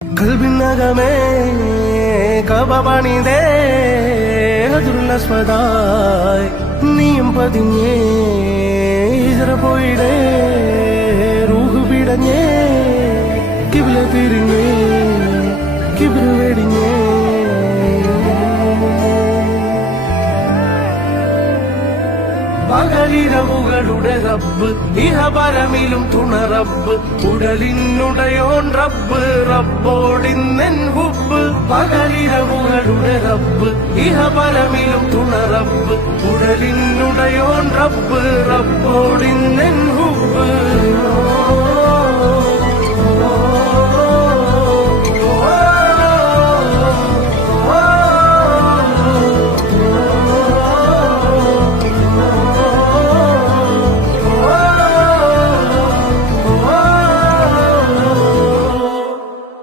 കൽബിനകമേ കബപണിതേ ഹജറുൽ-അസ്വദായി നീയും പതിഞ്ഞേ ഹിജ്റ പോയിടേ റൂഹ് പിടഞ്ഞേ കിബ്ല തിരിഞ്ഞേ കിബ്റ് വെടിഞ്ഞേ പകലിരവുകളുടെ റബ്ബ് ഇഹപരമിലും തുണ റബ്ബ് ഉടലിനുടയോൻ റബ്ബ് റബ്ബോടിന്നെൻ ഹുബ്ബ് പകലിരവുകളുടെ റബ്ബ് ഇഹപരമിലും തുണ റബ്ബ് ഉടലിനുടയോൻ റബ്ബ് റബ്ബോടിന്നെൻ ഹുബ്ബ്